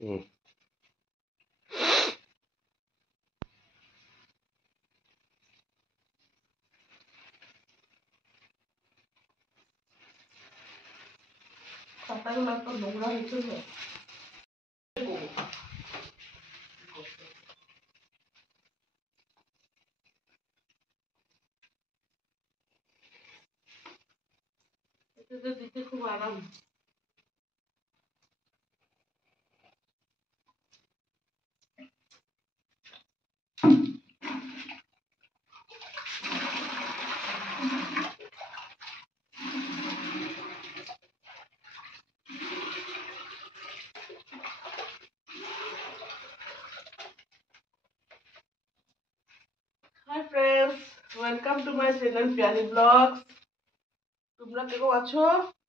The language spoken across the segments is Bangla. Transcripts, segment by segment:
হুম। পাতাগুলো তো নোংরা হয়েছে তো। এটাতে দিতে খুব আরাম। Hi friends, welcome to my channel Piyali blogs. তোমরা কেমন আছো?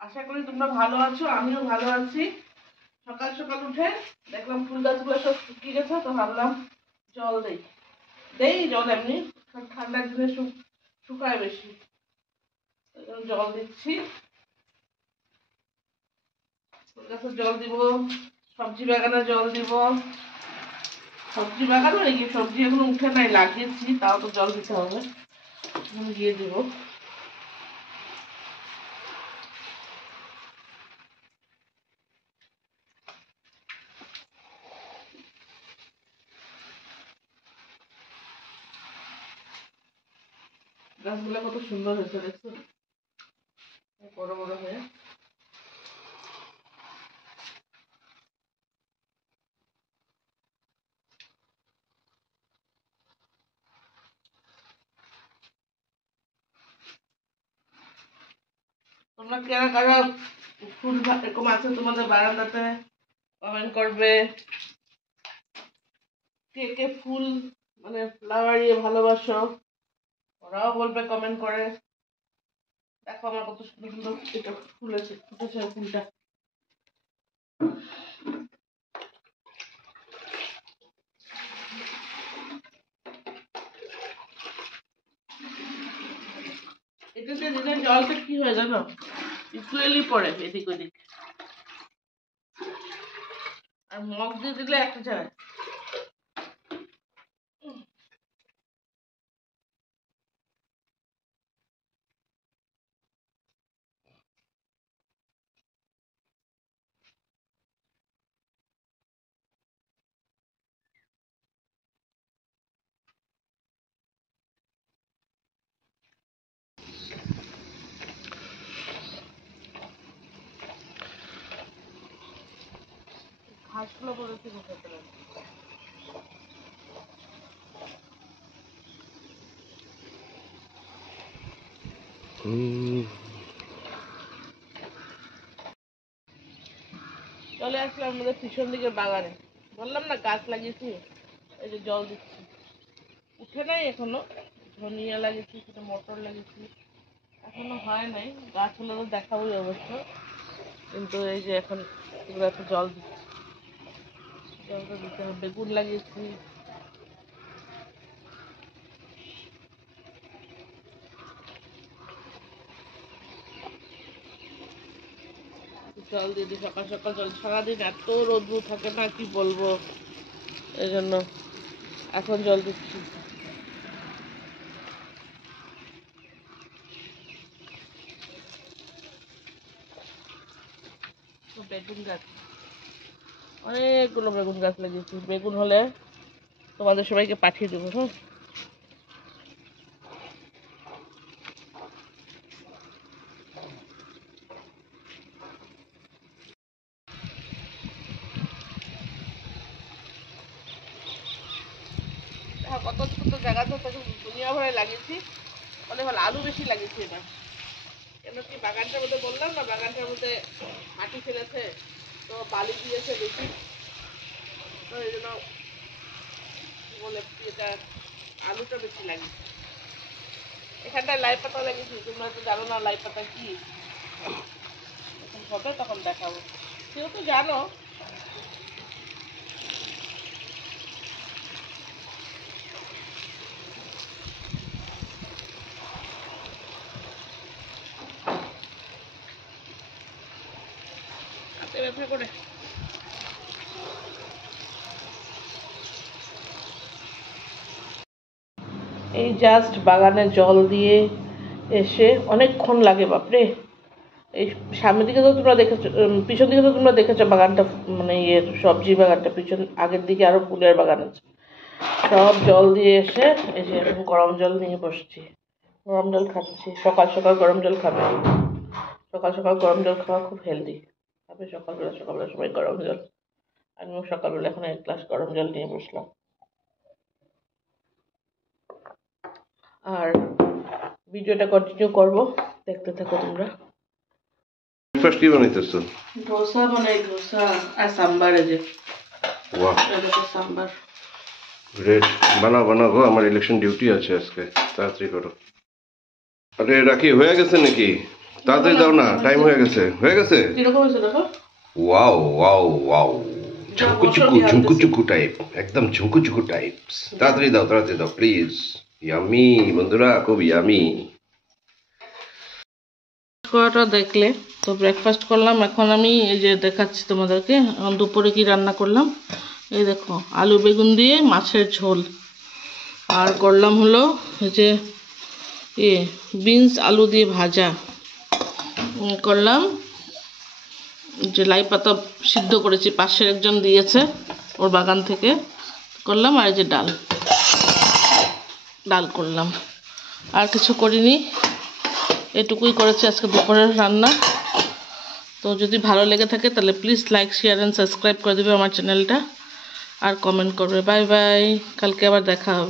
আশা করি তোমরা ভালো আছো, আমিও ভালো আছি। সকাল সকাল উঠে দেখলাম ফুল গাছগুলো সব শুকিয়ে গেছে, তো ভাবলাম জল দেই জল এমনি, ঠান্ডার দিনে শুকায় বেশি, জল দিচ্ছি। ফুল গাছে জল দিব, সবজি বাগানে জল দিব। সবজি বাগান নাকি সবজি এখনো উঠে নাই, লাগিয়েছি, তাও তো জল দিতে হবে, দিয়ে দিব। গাছগুলো কত সুন্দর হয়েছে দেখছো, বড় বড় হয়ে। তোমরা কারা কারা ফুল এরকম আছে তোমাদের বারান্দাতে, কমেন্ট করবে। কে কে ফুল মানে ফ্লাওয়ারিয়ে ভালোবাসো, ওরাও বলবে কমেন্ট করে। দেখো আমার কত সুন্দর সুন্দর এটা ফুলেছে, ফুটেছে ফুলটা। এটাতে দিলে জলটা কি হয় জানো, ইকুয়ালি পড়ে এদিক ওদিক, আর মগ দিয়ে দিলে একটা জায়গায়। ঘাসগুলো পড়েছে কোথায়? চলে আসলাম আমাদের পিছন দিকে বাগানে। বললাম না গাছ লাগিয়েছি, এই যে জল দিচ্ছি। উঠে নাই এখনো, ধনিয়া লাগিয়েছি, সেটা মটর লাগিয়েছি, এখনো হয় নাই। গাছ হলে তো দেখাবোই অবশ্য, কিন্তু এই যে এখন এগুলো একটু জল দিচ্ছি, জলটা দিতে হবে। বেগুন লাগিয়েছি, জল দিয়ে দিই সকাল সকাল। জল সারাদিন এত রোদ্রু থাকে না, কি বলবো, এই জন্য এখন জল দিচ্ছি। বেগুন গাছ, অনেকগুলো বেগুন গাছ লাগিয়েছি। বেগুন হলে তোমাদের সবাইকে পাঠিয়ে দেবো। হ্যাঁ, কত ছোট জায়গা তো দুনিয়া ভরে লাগিয়েছি। অনেক ভালো, আলু বেশি লাগিয়েছি এটা। কেন কি বাগানটার মধ্যে বললাম না, বাগানটার মধ্যে মাটি ফেলেছে, তো বালি দিয়েছে বেশি, তো এই জন্য বলে এটা আলুটা বেশি লাগিয়েছে। এখানটায় লাই পাতা লাগিয়েছি, তোমরা তো জানো না লাই পাতা কি, যখন হবে তখন দেখাবো। কেউ তো জানো। হাতে ব্যথা করে জাস্ট বাগানে জল দিয়ে এসে অনেকক্ষণ লাগে বাপরে। এই সামনের দিকে তো তোমরা দেখেছো, পিছন দিকে তো তোমরা দেখেছো বাগানটা, মানে ইয়ের সবজি বাগানটা, পিছন আগের দিকে আরও ফুলের বাগান আছে। সব জল দিয়ে এসে এই যে এরকম গরম জল নিয়ে বসছি, গরম জল খাচ্ছি। সকাল সকাল গরম জল খাবে, সকাল সকাল গরম জল খাওয়া খুব হেলদি। খাবে সকালবেলা সবাই গরম জল। আমিও সকালবেলা এখন 1 গ্লাস গরম জল নিয়ে বসলাম। আর ভিডিওটা কন্টিনিউ করব, দেখতে থাকো তোমরা। ব্রেকফাস্ট কি বানাইতেছো? ডোসা বানাই, ডোসা আর সাম্বার। এই যে ওয়াও, সাম্বার। গ্রেট, বানাও বানাও গো, আমার ইলেকশন ডিউটি আছে আজকে, তাড়াতাড়ি করো। আরে রাখি হয়ে গেছে নাকি? তাড়াতাড়ি দাও না, টাইম হয়ে গেছে। হয়ে গেছে? কিরকম হয়েছে দেখো। ওয়াও ওয়াও ওয়াও, ঝুঁকু টাইপ, একদম ঝুঁকু টাইপ। তাড়াতাড়ি দাও প্লিজ। ইয়ামি বন্ধুরা, খুব ইয়ামি। করাটা দেখলে তো ব্রেকফাস্ট করলাম। এখন আমি এই যে দেখাচ্ছি তোমাদেরকে এখন দুপুরে কি রান্না করলাম। এই দেখো, আলু বেগুন দিয়ে মাছের ঝোল, আর করলাম হলো এই যে বিনস আলু দিয়ে ভাজা করলাম। যে লাই পাতা সিদ্ধ করেছি, পাশের একজন দিয়েছে ওর বাগান থেকে করলাম। আর এই যে ডাল করলাম, আর কিছু করিনি। এটুকুই করেছি আজকে দুপুরের রান্না। তো যদি ভালো লেগে থাকে তাহলে please like, share and subscribe করে দেবে আমার চ্যানেলটা, আর কমেন্ট করবে। বাই বাই, কালকে আবার দেখা হবে।